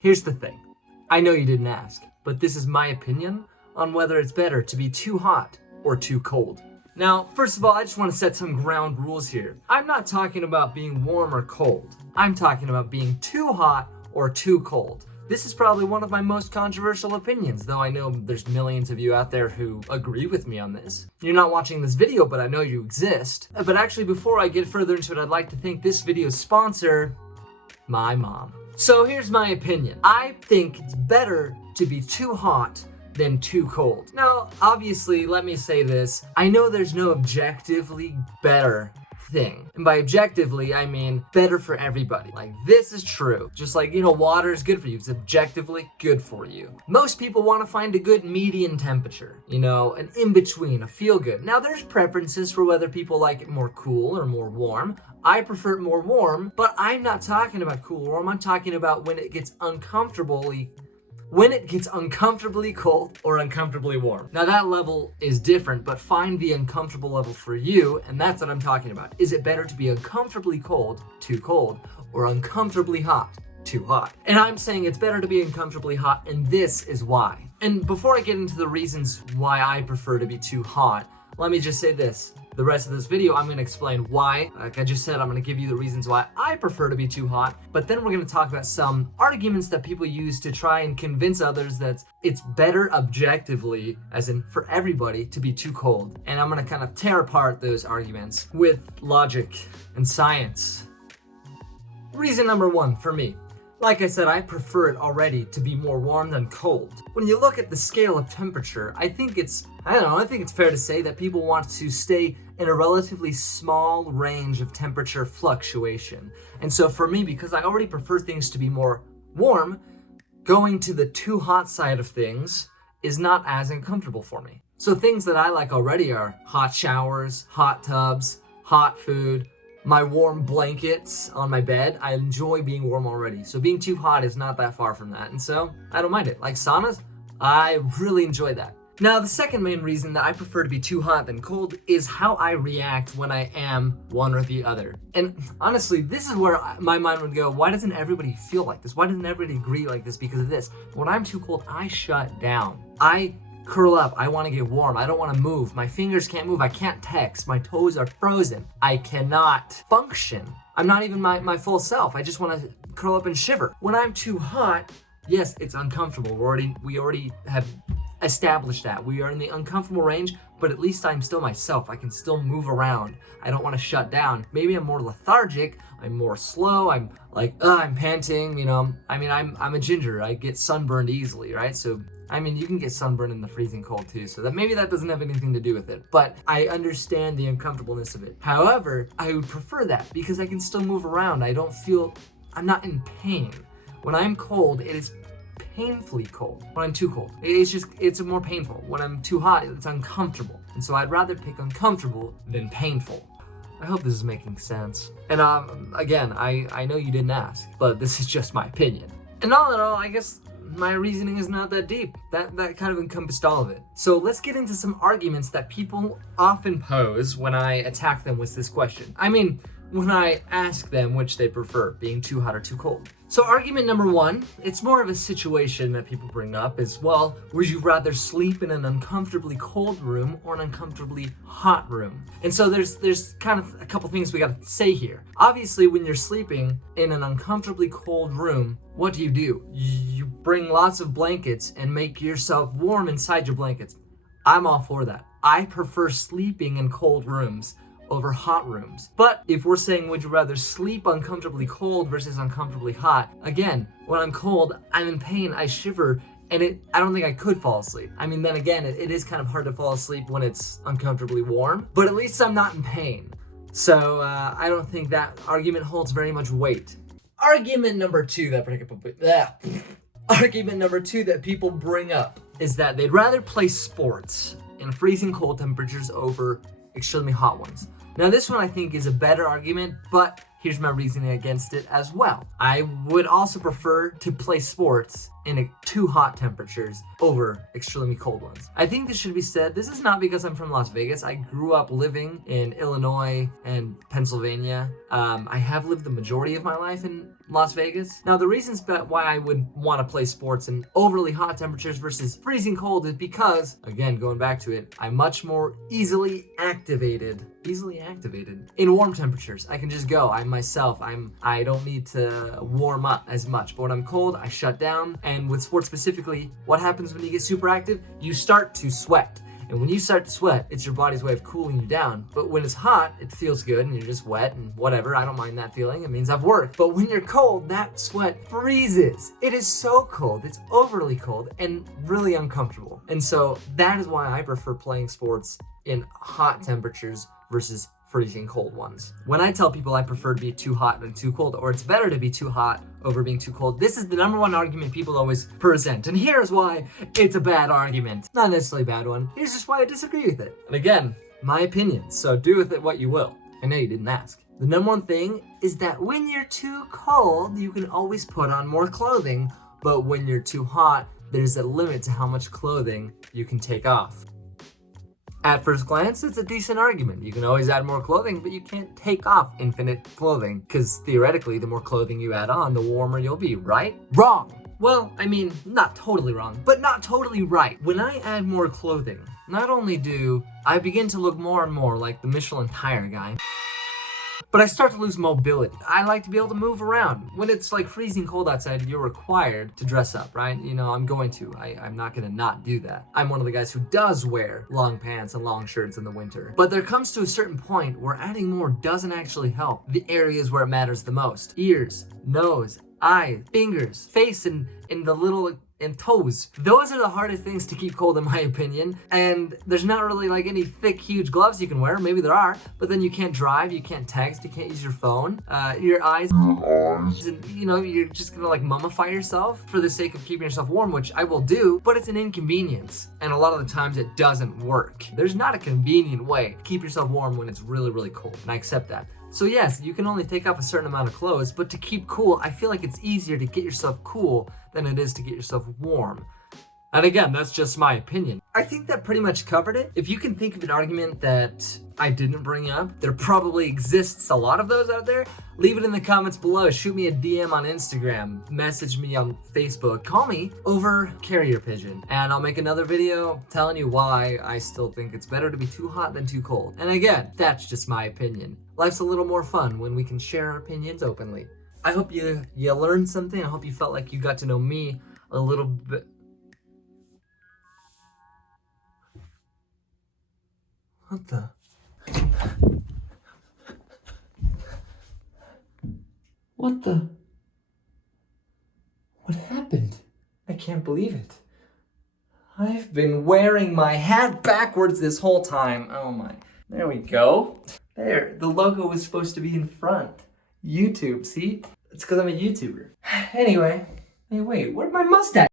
Here's the thing. I know you didn't ask, but this is my opinion on whether it's better to be too hot or too cold. Now, first of all, I just want to set some ground rules here. I'm not talking about being warm or cold. I'm talking about being too hot or too cold. This is probably one of my most controversial opinions, though I know there's millions of you out there who agree with me on this. You're not watching this video, but I know you exist. But actually, before I get further into it, I'd like to thank this video's sponsor, my mom. So here's my opinion. I think it's better to be too hot than too cold. Now, obviously, let me say this. I know there's no objectively better thing. And by objectively, I mean better for everybody. Like, this is true. Just like, water is good for you. It's objectively good for you. Most people want to find a good median temperature, an in-between, a feel-good. Now, there's preferences for whether people like it more cool or more warm. I prefer it more warm, but I'm not talking about cool or warm. I'm talking about when it gets uncomfortably cold or uncomfortably warm. Now that level is different, but find the uncomfortable level for you, and that's what I'm talking about. Is it better to be uncomfortably cold, too cold, or uncomfortably hot, too hot? And I'm saying it's better to be uncomfortably hot, and this is why. And before I get into the reasons why I prefer to be too hot, let me just say this. The rest of this video, I'm going to explain why. Like I just said, I'm going to give you the reasons why I prefer to be too hot, but then we're going to talk about some arguments that people use to try and convince others that it's better objectively, as in for everybody, to be too cold. And I'm going to kind of tear apart those arguments with logic and science. Reason number one for me. Like I said, I prefer it already to be more warm than cold. When you look at the scale of temperature, I think it's fair to say that people want to stay in a relatively small range of temperature fluctuation. And so for me, because I already prefer things to be more warm, going to the too hot side of things is not as uncomfortable for me. So things that I like already are hot showers, hot tubs, hot food, my warm blankets on my bed. I enjoy being warm already. So being too hot is not that far from that. And so I don't mind it. Like saunas, I really enjoy that. Now, the second main reason that I prefer to be too hot than cold is how I react when I am one or the other. And honestly, this is where my mind would go, why doesn't everybody feel like this? Why doesn't everybody agree like this? Because of this. When I'm too cold, I shut down. I curl up. I want to get warm. I don't want to move. My fingers can't move. I can't text. My toes are frozen. I cannot function. I'm not even my full self. I just want to curl up and shiver. When I'm too hot, yes, it's uncomfortable. We already have established that. We are in the uncomfortable range, but at least I'm still myself. I can still move around. I don't want to shut down. Maybe I'm more lethargic. I'm more slow. I'm like, I'm panting, I'm a ginger. I get sunburned easily, right? So you can get sunburned in the freezing cold too, so maybe that doesn't have anything to do with it, but I understand the uncomfortableness of it. However, I would prefer that because I can still move around. I'm not in pain. When I'm cold, it is painfully cold. When I'm too cold, it's more painful. When I'm too hot, it's uncomfortable. And so I'd rather pick uncomfortable than painful. I hope this is making sense. And again, I know you didn't ask, but this is just my opinion. And all in all, I guess my reasoning is not that deep. That kind of encompassed all of it. So let's get into some arguments that people often pose when I attack them with this question. When I ask them which they prefer, being too hot or too cold. So argument number one, it's more of a situation that people bring up is, well, would you rather sleep in an uncomfortably cold room or an uncomfortably hot room? And so there's kind of a couple things we got to say here. Obviously, when you're sleeping in an uncomfortably cold room, what do? You bring lots of blankets and make yourself warm inside your blankets. I'm all for that. I prefer sleeping in cold rooms over hot rooms. But if we're saying would you rather sleep uncomfortably cold versus uncomfortably hot, again, when I'm cold, I'm in pain, I shiver, and I don't think I could fall asleep. Then again, it is kind of hard to fall asleep when it's uncomfortably warm, but at least I'm not in pain. So I don't think that argument holds very much weight. Argument number two that people bring up is that they'd rather play sports in freezing cold temperatures over extremely hot ones. Now this one I think is a better argument, but here's my reasoning against it as well. I would also prefer to play sports in too hot temperatures over extremely cold ones. I think this should be said, this is not because I'm from Las Vegas. I grew up living in Illinois and Pennsylvania. I have lived the majority of my life in Las Vegas. Now, the reasons why I would want to play sports in overly hot temperatures versus freezing cold is because, again, going back to it, I'm much more easily activated in warm temperatures. I can just go. I'm myself. I don't need to warm up as much. But when I'm cold, I shut down. And with sports specifically, what happens when you get super active? You start to sweat. And when you start to sweat, it's your body's way of cooling you down. But when it's hot, it feels good and you're just wet and whatever. I don't mind that feeling. It means I've worked. But when you're cold, that sweat freezes. It is so cold. It's overly cold and really uncomfortable. And so that is why I prefer playing sports in hot temperatures versus freezing cold ones. When I tell people I prefer to be too hot than too cold, or it's better to be too hot over being too cold, this is the number one argument people always present. And here's why it's a bad argument. Not necessarily a bad one. Here's just why I disagree with it. And again, my opinion, so do with it what you will. I know you didn't ask. The number one thing is that when you're too cold, you can always put on more clothing, but when you're too hot, there's a limit to how much clothing you can take off. At first glance, it's a decent argument. You can always add more clothing, but you can't take off infinite clothing, because theoretically, the more clothing you add on, the warmer you'll be, right? Wrong! Well, I mean, not totally wrong, but not totally right. When I add more clothing, not only do I begin to look more and more like the Michelin tire guy, but I start to lose mobility. I like to be able to move around. When it's like freezing cold outside, you're required to dress up, right? You know, I'm going to. I'm not gonna not do that. I'm one of the guys who does wear long pants and long shirts in the winter. But there comes to a certain point where adding more doesn't actually help the areas where it matters the most. Ears, nose, eyes, fingers, face, and the little and toes. Those are the hardest things to keep cold in my opinion. And there's not really like any thick, huge gloves you can wear. Maybe there are, but then you can't drive, you can't text, you can't use your phone. Your eyes, and you know, you're just gonna like mummify yourself for the sake of keeping yourself warm, which I will do, but it's an inconvenience. And a lot of the times it doesn't work. There's not a convenient way to keep yourself warm when it's really, really cold. And I accept that. So yes, you can only take off a certain amount of clothes, but to keep cool, I feel like it's easier to get yourself cool than it is to get yourself warm. And again, that's just my opinion. I think that pretty much covered it. If you can think of an argument that I didn't bring up, there probably exists a lot of those out there. Leave it in the comments below. Shoot me a DM on Instagram. Message me on Facebook. Call me over carrier pigeon. And I'll make another video telling you why I still think it's better to be too hot than too cold. And again, that's just my opinion. Life's a little more fun when we can share our opinions openly. I hope you learned something. I hope you felt like you got to know me a little bit. What the? What the? What happened? I can't believe it. I've been wearing my hat backwards this whole time. Oh my. There we go. There, the logo was supposed to be in front. YouTube, see? It's because I'm a YouTuber. Anyway, hey wait, where'd my mustache?